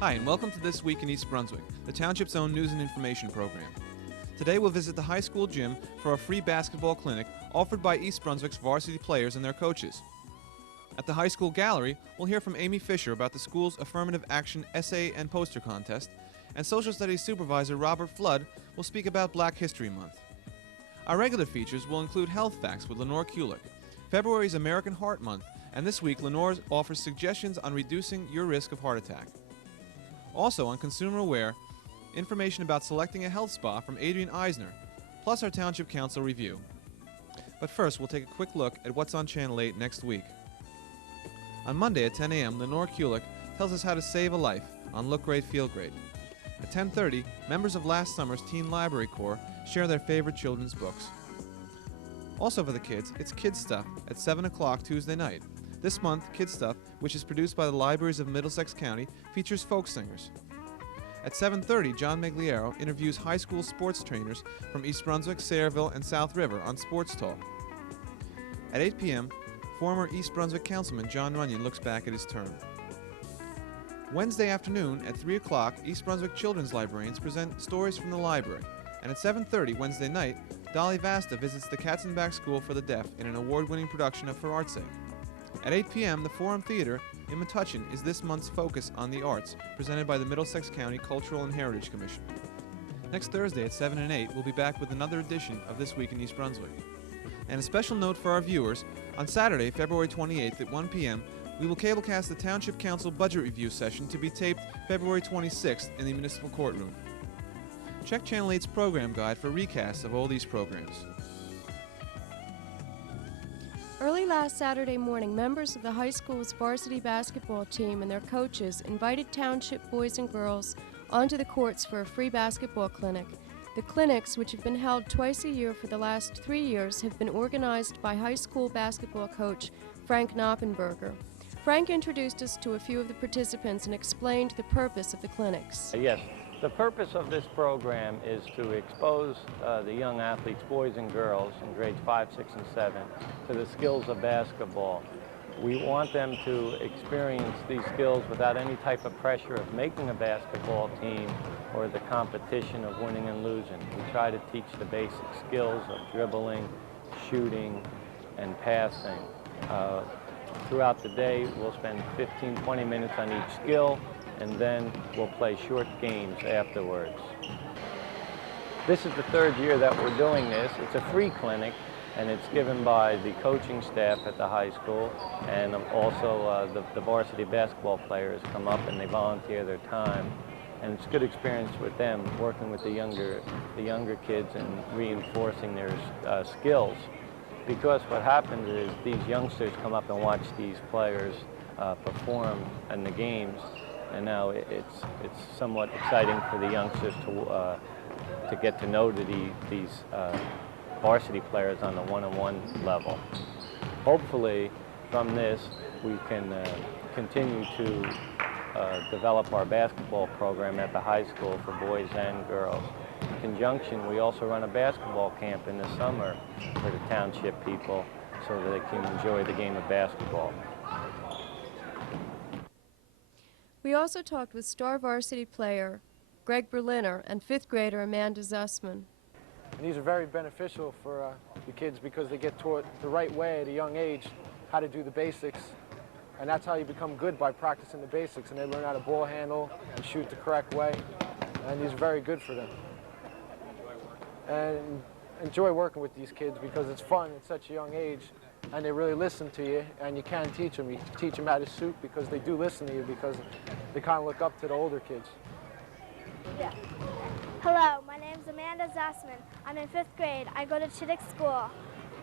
Hi, and welcome to This Week in East Brunswick, the Township's own news and information program. Today we'll visit the high school gym for a free basketball clinic offered by East Brunswick's varsity players and their coaches. At the high school gallery, we'll hear from Amy Fisher about the school's affirmative action essay and poster contest, and social studies supervisor Robert Flood will speak about Black History Month. Our regular features will include health facts with Lenore Kulik. February is American Heart Month, and this week Lenore offers suggestions on reducing your risk of heart attack. Also on Consumer Aware, information about selecting a health spa from Adrian Eisner, plus our Township Council review. But first, we'll take a quick look at what's on Channel 8 next week. On Monday at 10 a.m., Lenore Kulik tells us how to save a life on Look Great, Feel Great. At 10:30, members of last summer's Teen Library Corps share their favorite children's books. Also for the kids, it's Kids Stuff at 7 o'clock Tuesday night. This month, Kids Stuff, which is produced by the Libraries of Middlesex County, features folk singers. At 7:30, John Migliero interviews high school sports trainers from East Brunswick, Sayreville, and South River on Sports Talk. At 8 p.m., former East Brunswick Councilman John Runyon looks back at his term. Wednesday afternoon at 3 o'clock, East Brunswick children's librarians present stories from the library. And at 7:30 Wednesday night, Dolly Vasta visits the Katzenbach School for the Deaf in an award-winning production of For Art's Sake. At 8 p.m., the Forum Theater in Metuchen is this month's focus on the arts, presented by the Middlesex County Cultural and Heritage Commission. Next Thursday at 7 and 8, we'll be back with another edition of This Week in East Brunswick. And a special note for our viewers, on Saturday, February 28th at 1 p.m., we will cablecast the Township Council Budget Review session to be taped February 26th in the Municipal Courtroom. Check Channel 8's program guide for recasts of all these programs. Early last Saturday morning, members of the high school's varsity basketball team and their coaches invited Township boys and girls onto the courts for a free basketball clinic. The clinics, which have been held twice a year for the last 3 years, have been organized by high school basketball coach Frank Knoppenberger. Frank introduced us to a few of the participants and explained the purpose of the clinics. Yes, the purpose of this program is to expose the young athletes, boys and girls, in grades 5, 6, and 7, to the skills of basketball. We want them to experience these skills without any type of pressure of making a basketball team or the competition of winning and losing. We try to teach the basic skills of dribbling, shooting, and passing. Throughout the day, we'll spend 15, 20 minutes on each skill, and then we'll play short games afterwards. This is the third year that we're doing this. It's a free clinic, and it's given by the coaching staff at the high school, and also the varsity basketball players come up and they volunteer their time. And it's a good experience with them, working with the younger kids and reinforcing their skills. Because what happens is these youngsters come up and watch these players perform in the games, and now it's somewhat exciting for the youngsters to get to know these varsity players on the one-on-one level. Hopefully, from this, we can continue to develop our basketball program at the high school for boys and girls. In conjunction, we also run a basketball camp in the summer for the township people so that they can enjoy the game of basketball. We also talked with star varsity player Greg Berliner and 5th grader Amanda Zussman. And these are very beneficial for the kids because they get taught the right way at a young age, how to do the basics. And that's how you become good, by practicing the basics. And they learn how to ball handle and shoot the correct way. And these are very good for them. And enjoy working with these kids because it's fun at such a young age, and they really listen to you, and you can teach them. You teach them how to shoot because they do listen to you, because they kind of look up to the older kids. Yeah. Hello, my name's Amanda Zussman. I'm in 5th grade. I go to Chittick School.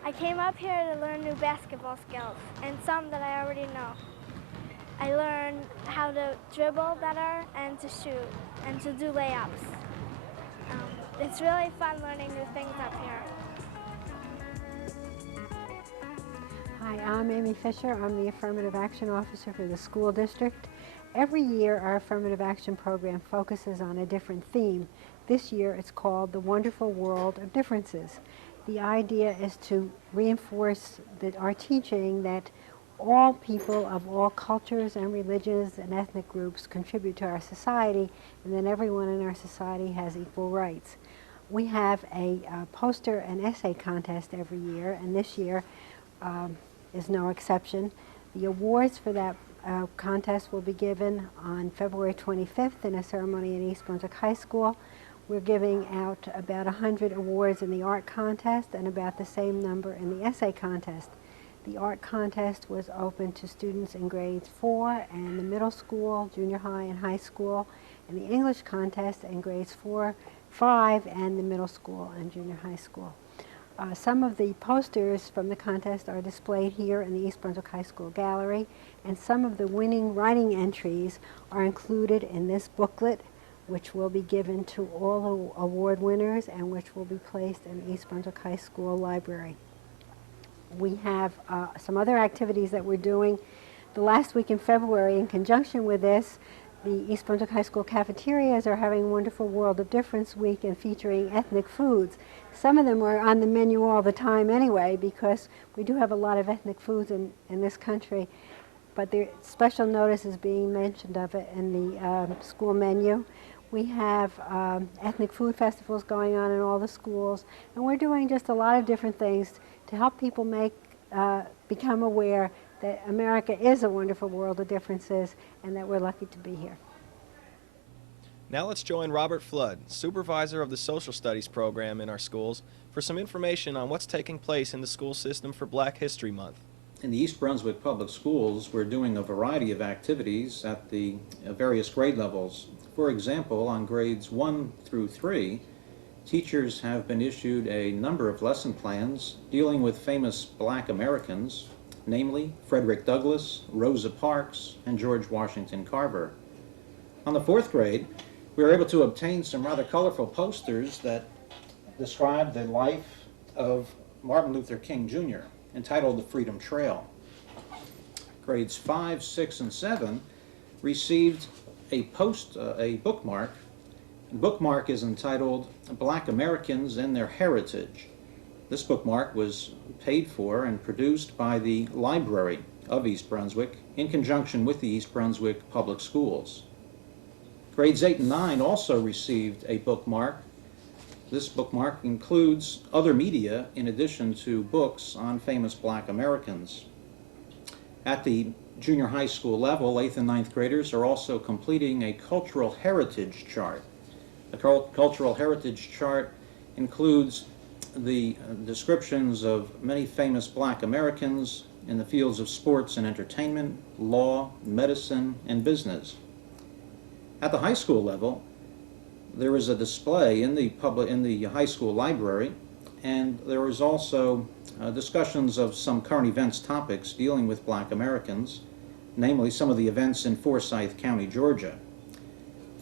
I came up here to learn new basketball skills, and some that I already know. I learned how to dribble better and to shoot and to do layups. It's really fun learning new things up here. Hi, I'm Amy Fisher. I'm the Affirmative Action Officer for the school district. Every year our Affirmative Action program focuses on a different theme. This year it's called The Wonderful World of Differences. The idea is to reinforce our teaching that All people of all cultures and religions and ethnic groups contribute to our society, and then everyone in our society has equal rights. We have a poster and essay contest every year, and this year is no exception. The awards for that contest will be given on February 25th in a ceremony in East Brunswick High School. We're giving out about 100 awards in the art contest and about the same number in the essay contest. The art contest was open to students in grades 4 and the middle school, junior high, and high school, and the English contest in grades 4, 5, and the middle school and junior high school. Some of the posters from the contest are displayed here in the East Brunswick High School gallery, and some of the winning writing entries are included in this booklet, which will be given to all the award winners and which will be placed in the East Brunswick High School library. We have some other activities that we're doing. The last week in February, in conjunction with this, the East Brunswick High School cafeterias are having a wonderful World of Difference week and featuring ethnic foods. Some of them are on the menu all the time anyway, because we do have a lot of ethnic foods in this country, but there special notice is being mentioned of it in the school menu. We have ethnic food festivals going on in all the schools, and we're doing just a lot of different things to help people become aware that America is a wonderful world of differences and that we're lucky to be here. Now let's join Robert Flood, supervisor of the Social Studies program in our schools, for some information on what's taking place in the school system for Black History Month. In the East Brunswick Public Schools, we're doing a variety of activities at the various grade levels. For example, on grades 1 through 3, teachers have been issued a number of lesson plans dealing with famous Black Americans, namely Frederick Douglass, Rosa Parks, and George Washington Carver. On the 4th grade, we were able to obtain some rather colorful posters that describe the life of Martin Luther King Jr., entitled The Freedom Trail. Grades 5, 6, and 7 received a bookmark. The bookmark is entitled Black Americans and Their Heritage. This bookmark was paid for and produced by the Library of East Brunswick in conjunction with the East Brunswick Public Schools. Grades 8 and 9 also received a bookmark. This bookmark includes other media in addition to books on famous Black Americans. At the junior high school level, 8th and 9th graders are also completing a cultural heritage chart. The cultural heritage chart includes the descriptions of many famous Black Americans in the fields of sports and entertainment, law, medicine, and business. At the high school level, there is a display in the high school library, and there is also discussions of some current events topics dealing with Black Americans, namely some of the events in Forsyth County, Georgia.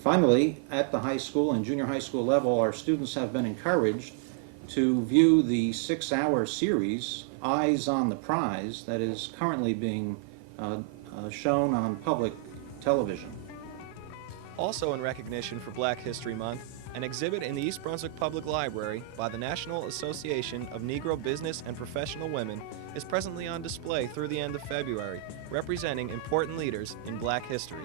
Finally, at the high school and junior high school level, our students have been encouraged to view the 6-hour series, Eyes on the Prize, that is currently being shown on public television. Also in recognition for Black History Month, an exhibit in the East Brunswick Public Library by the National Association of Negro Business and Professional Women is presently on display through the end of February, representing important leaders in Black history.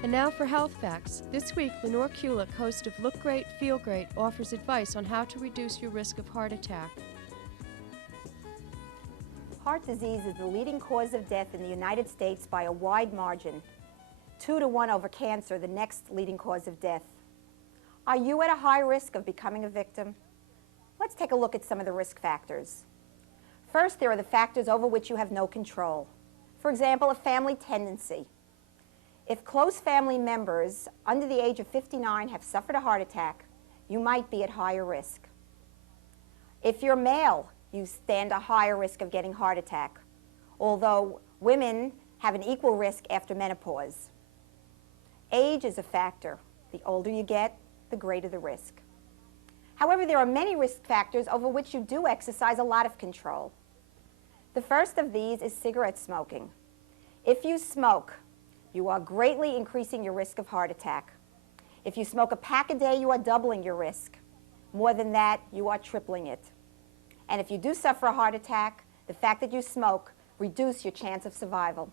And now for health facts. This week, Lenore Kulik, host of Look Great, Feel Great, offers advice on how to reduce your risk of heart attack. Heart disease is the leading cause of death in the United States by a wide margin. 2 to 1 over cancer, the next leading cause of death. Are you at a high risk of becoming a victim? Let's take a look at some of the risk factors. First, there are the factors over which you have no control. For example, a family tendency. If close family members under the age of 59 have suffered a heart attack, you might be at higher risk. If you're male, you stand a higher risk of getting heart attack, although women have an equal risk after menopause. Age is a factor. The older you get, the greater the risk. However, there are many risk factors over which you do exercise a lot of control. The first of these is cigarette smoking. If you smoke, you are greatly increasing your risk of heart attack. If you smoke a pack a day, you are doubling your risk. More than that, you are tripling it. And if you do suffer a heart attack, the fact that you smoke reduces your chance of survival.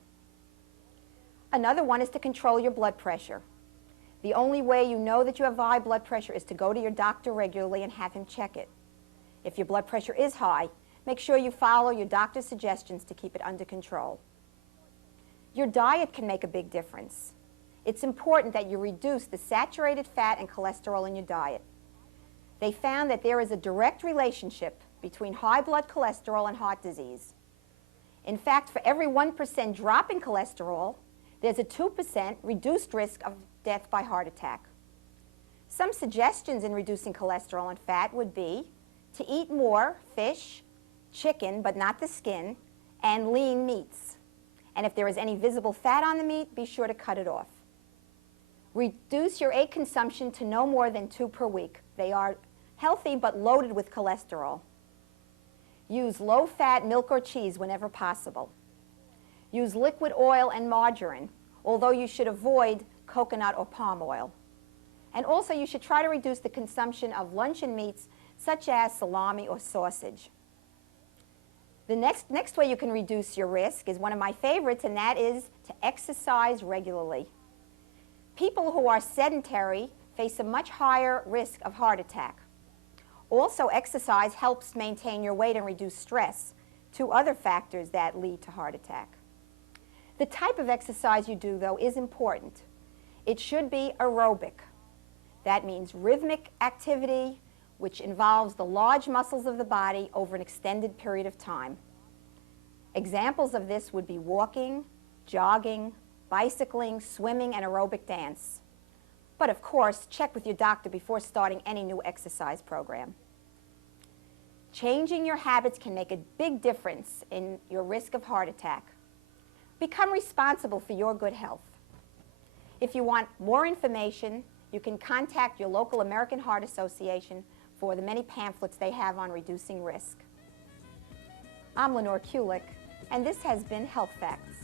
Another one is to control your blood pressure. The only way you know that you have high blood pressure is to go to your doctor regularly and have him check it. If your blood pressure is high, make sure you follow your doctor's suggestions to keep it under control. Your diet can make a big difference. It's important that you reduce the saturated fat and cholesterol in your diet. They found that there is a direct relationship between high blood cholesterol and heart disease. In fact, for every 1% drop in cholesterol, there's a 2% reduced risk of death by heart attack. Some suggestions in reducing cholesterol and fat would be to eat more fish, chicken, but not the skin, and lean meats. And if there is any visible fat on the meat, be sure to cut it off. Reduce your egg consumption to no more than 2 per week. They are healthy but loaded with cholesterol. Use low-fat milk or cheese whenever possible. Use liquid oil and margarine, although you should avoid coconut or palm oil. And also you should try to reduce the consumption of luncheon meats such as salami or sausage. The next way you can reduce your risk is one of my favorites, and that is to exercise regularly. People who are sedentary face a much higher risk of heart attack. Also, exercise helps maintain your weight and reduce stress, 2 other factors that lead to heart attack. The type of exercise you do, though, is important. It should be aerobic. That means rhythmic activity, which involves the large muscles of the body over an extended period of time. Examples of this would be walking, jogging, bicycling, swimming, and aerobic dance. But of course, check with your doctor before starting any new exercise program. Changing your habits can make a big difference in your risk of heart attack. Become responsible for your good health. If you want more information, you can contact your local American Heart Association for the many pamphlets they have on reducing risk. I'm Lenore Kulik, and this has been Health Facts.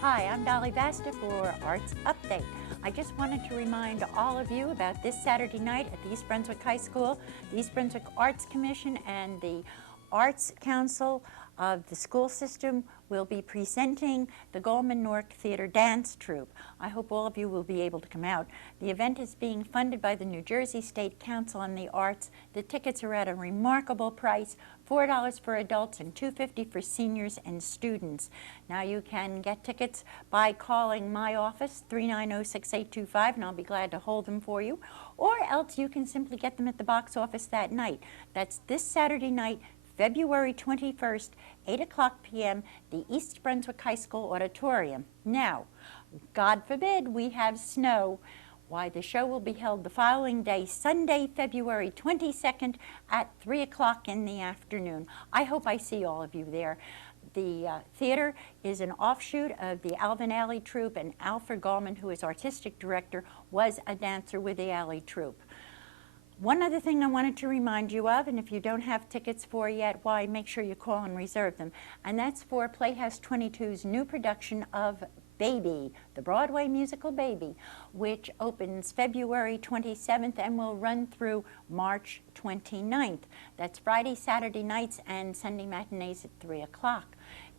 Hi, I'm Dolly Basta for Arts Update. I just wanted to remind all of you about this Saturday night at the East Brunswick High School. The East Brunswick Arts Commission and the Arts Council of the school system will be presenting the Goldman Nork Theater Dance Troupe. I hope all of you will be able to come out. The event is being funded by the New Jersey State Council on the Arts. The tickets are at a remarkable price, $4 for adults and $2.50 for seniors and students. Now you can get tickets by calling my office, 390-6825, and I'll be glad to hold them for you. Or else you can simply get them at the box office that night. That's this Saturday night, February 21st, 8:00 p.m., the East Brunswick High School Auditorium. Now, God forbid we have snow. Why, the show will be held the following day, Sunday, February 22nd at 3:00 in the afternoon. I hope I see all of you there. The theater is an offshoot of the Alvin Alley Troupe, and Alfred Gallman, who is artistic director, was a dancer with the Alley Troupe. One other thing I wanted to remind you of, and if you don't have tickets for yet, why, make sure you call and reserve them. And that's for Playhouse 22's new production of Baby, the Broadway musical Baby, which opens February 27th and will run through March 29th. That's Friday, Saturday nights, and Sunday matinees at 3:00.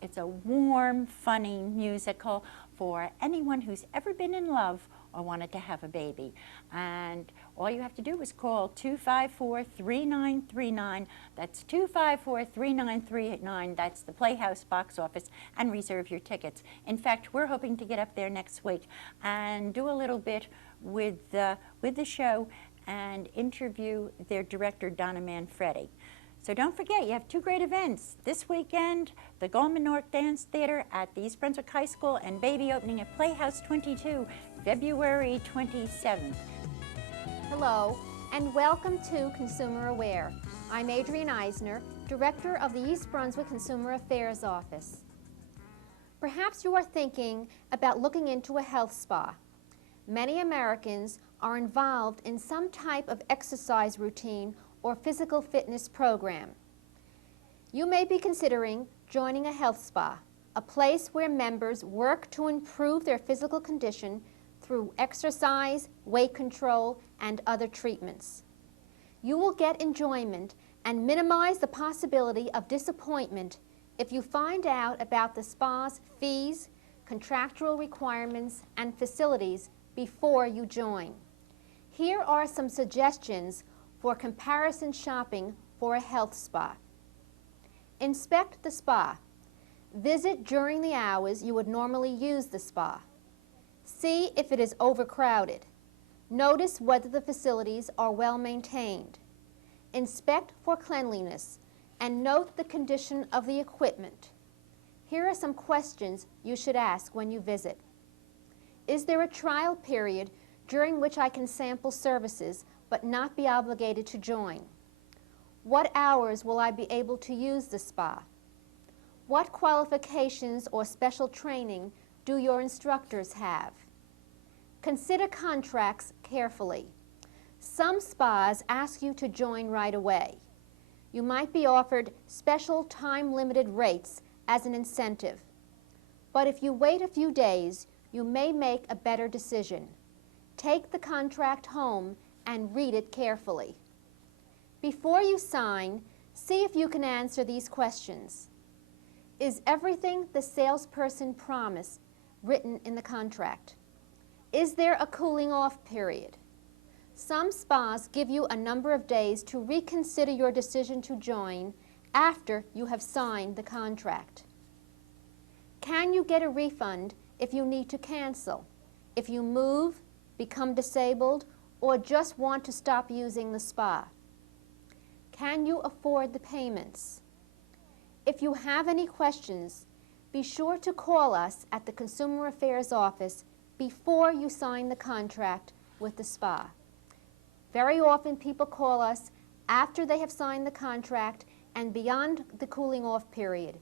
It's a warm, funny musical for anyone who's ever been in love or wanted to have a baby. And all you have to do is call 254-3939. That's 254-3939. That's the Playhouse box office, and reserve your tickets. In fact, we're hoping to get up there next week and do a little bit with the show and interview their director, Donna Manfredi. So don't forget, you have 2 great events. This weekend, the Goldman Nork Dance Theater at the East Brunswick High School, and Baby opening at Playhouse 22, February 27th. Hello, and welcome to Consumer Aware. I'm Adrienne Eisner, Director of the East Brunswick Consumer Affairs Office. Perhaps you are thinking about looking into a health spa. Many Americans are involved in some type of exercise routine or physical fitness program. You may be considering joining a health spa, a place where members work to improve their physical condition through exercise, weight control, and other treatments. You will get enjoyment and minimize the possibility of disappointment if you find out about the spa's fees, contractual requirements, and facilities before you join. Here are some suggestions for comparison shopping for a health spa. Inspect the spa. Visit during the hours you would normally use the spa. See if it is overcrowded. Notice whether the facilities are well maintained. Inspect for cleanliness and note the condition of the equipment. Here are some questions you should ask when you visit. Is there a trial period during which I can sample services but not be obligated to join? What hours will I be able to use the spa? What qualifications or special training do your instructors have? Consider contracts carefully. Some spas ask you to join right away. You might be offered special time-limited rates as an incentive. But if you wait a few days, you may make a better decision. Take the contract home and read it carefully. Before you sign, see if you can answer these questions. Is everything the salesperson promised written in the contract? Is there a cooling off period? Some spas give you a number of days to reconsider your decision to join after you have signed the contract. Can you get a refund if you need to cancel, if you move, become disabled, or just want to stop using the spa? Can you afford the payments? If you have any questions, be sure to call us at the Consumer Affairs Office before you sign the contract with the spa. Very often people call us after they have signed the contract and beyond the cooling off period.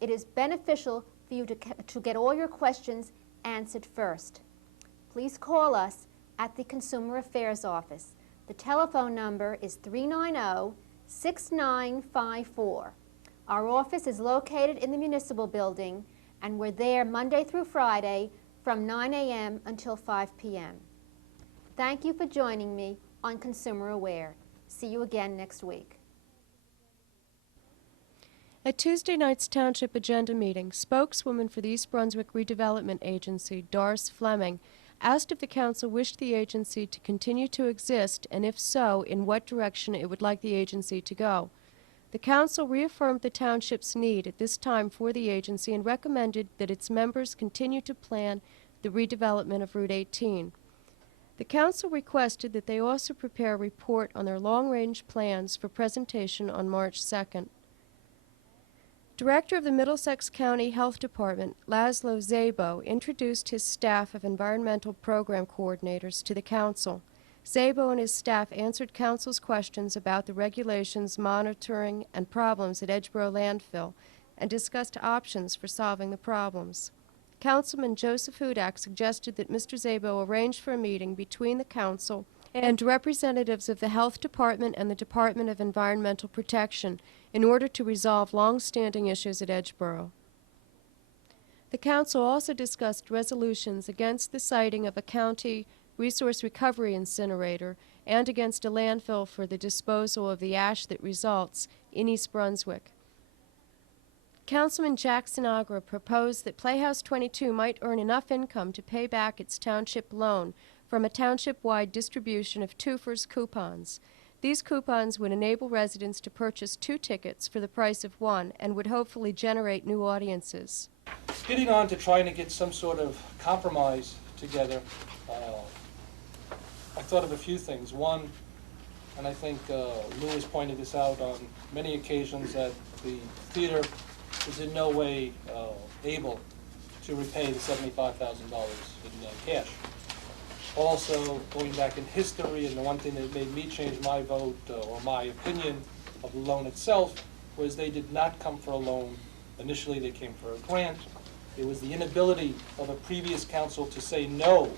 It is beneficial for you to get all your questions answered first. Please call us at the Consumer Affairs Office. The telephone number is 390-6954. Our office is located in the Municipal Building, and we're there Monday through Friday from 9 a.m. until 5 p.m. Thank you for joining me on Consumer Aware. See you again next week. At Tuesday night's Township Agenda meeting, spokeswoman for the East Brunswick Redevelopment Agency, Doris Fleming, asked if the Council wished the agency to continue to exist, and if so, in what direction it would like the agency to go. The Council reaffirmed the Township's need at this time for the agency and recommended that its members continue to plan the redevelopment of Route 18. The Council requested that they also prepare a report on their long-range plans for presentation on March 2nd. Director of the Middlesex County Health Department, Laszlo Szabo, introduced his staff of environmental program coordinators to the Council. Szabo and his staff answered Council's questions about the regulations, monitoring, and problems at Edgeboro Landfill and discussed options for solving the problems. Councilman Joseph Hudak suggested that Mr. Szabo arrange for a meeting between the Council and representatives of the Health Department and the Department of Environmental Protection in order to resolve long-standing issues at Edgeboro. The Council also discussed resolutions against the siting of a county resource recovery incinerator and against a landfill for the disposal of the ash that results in East Brunswick. Councilman Jackson Agra proposed that Playhouse 22 might earn enough income to pay back its township loan from a township-wide distribution of twofers coupons. These coupons would enable residents to purchase 2 tickets for the price of 1 and would hopefully generate new audiences. Getting on to trying to get some sort of compromise together, I thought of a few things. One, and I think Lou has pointed this out on many occasions, that the theater is in no way able to repay the $75,000 in cash. Also, going back in history, and the one thing that made me change my vote or my opinion of the loan itself was they did not come for a loan. Initially, they came for a grant. It was the inability of a previous council to say no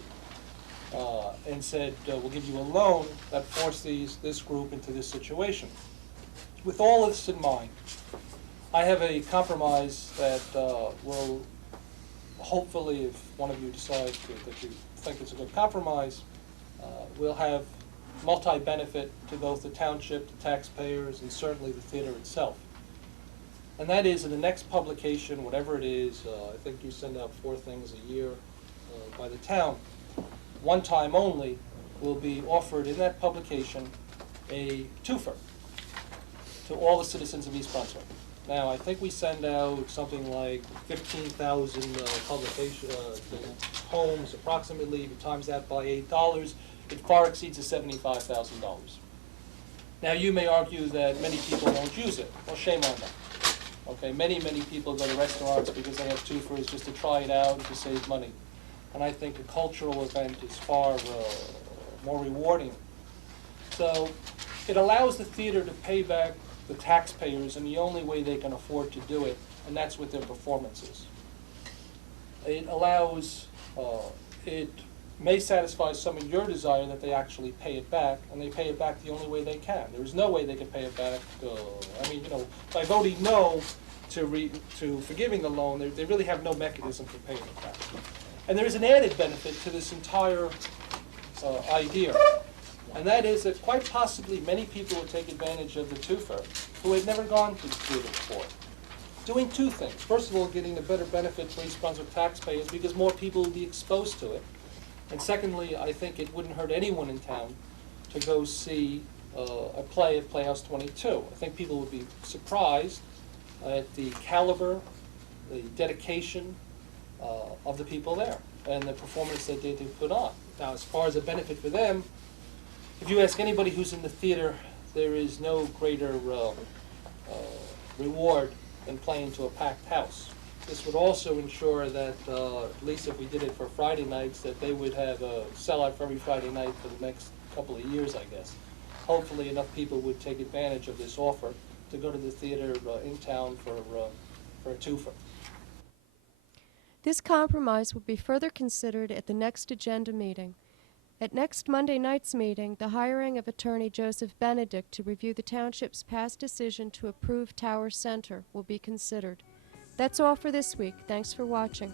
and said, we'll give you a loan, that forced this group into this situation. With all this in mind, I have a compromise that will hopefully, if one of you decides that you think it's a good compromise, will have multi-benefit to both the township, the taxpayers, and certainly the theater itself. And that is, in the next publication, whatever it is, I think you send out 4 things a year by the town, one time only will be offered in that publication a twofer to all the citizens of East Brunswick. Now, I think we send out something like 15,000 homes approximately. If you times that by $8, it far exceeds the $75,000. Now, you may argue that many people won't use it. Well, shame on them. Okay, many people go to restaurants because they have twofers just to try it out and to save money. And I think a cultural event is far more rewarding. So it allows the theater to pay back the taxpayers in the only way they can afford to do it, and that's with their performances. It allows, it may satisfy some of your desire that they actually pay it back, and they pay it back the only way they can. There's no way they can pay it back. By voting no to forgiving the loan, they really have no mechanism for paying it back. And there is an added benefit to this entire idea, and that is that quite possibly many people will take advantage of the twofer who had never gone to the theater before. Doing 2 things. First of all, getting a better benefit for East Brunswick taxpayers because more people will be exposed to it. And secondly, I think it wouldn't hurt anyone in town to go see a play at Playhouse 22. I think people would be surprised at the caliber, the dedication of the people there and the performance that they put on. Now, as far as a benefit for them, if you ask anybody who's in the theater, there is no greater reward than playing to a packed house. This would also ensure that, at least if we did it for Friday nights, that they would have a sellout for every Friday night for the next couple of years, I guess. Hopefully enough people would take advantage of this offer to go to the theater in town for a twofer. This compromise will be further considered at the next agenda meeting. At next Monday night's meeting, the hiring of attorney Joseph Benedict to review the township's past decision to approve Tower Center will be considered. That's all for this week. Thanks for watching.